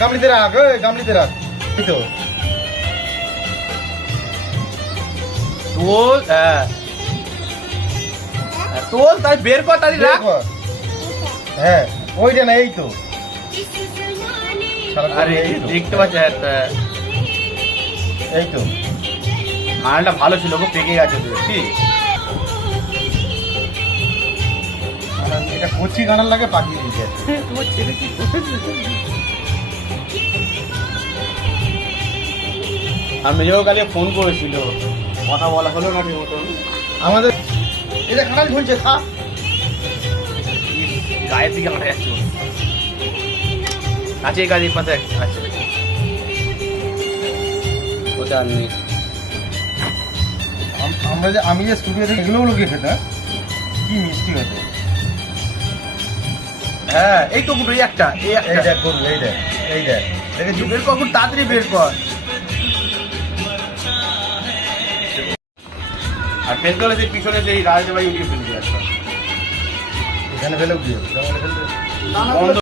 গামলিতে রাখ, গামলিতে রাখ। এই তো তোল, তোল, তাই বের কর, তাই রাখ। হ্যাঁ ওইটা না, এই তো। আরে দেখতে পাচ্ছি, এই তো মালটা ভালো ছিল গো, পেকে গেছে বুঝছি। এটা কচি গানার লাগে পাকিয়ে দিয়েছে। তোমার ছেলে কি করছে? আমি মেয়েও কালে ফোন করেছিল, কথা বলা হলো না ঠিক মতন। আমাদের এটা খাটাল ঝুলছে, খা। গায়ের দিকে মাঠে যাচ্ছে আছে, এই কাজের পাশে আছে, ওটা আর নেই। আমি যে স্টুডিও থেকে এগুলো লুকিয়ে খেতাম, কি মিষ্টি হতো। হ্যাঁ এই তো এই একটা, এই দেখ করবো, এই দেখ, এই দেখ, দেখেছি। বের কর, খুব তাড়াতাড়ি বের কর। আর ফেল করলে সেই পিছনে সেই রাজবাড়ি উঠিয়ে ফেলবি একটা। এখানে ফেলেও কি হবে? জঙ্গলে ফেলবে। বন্ধ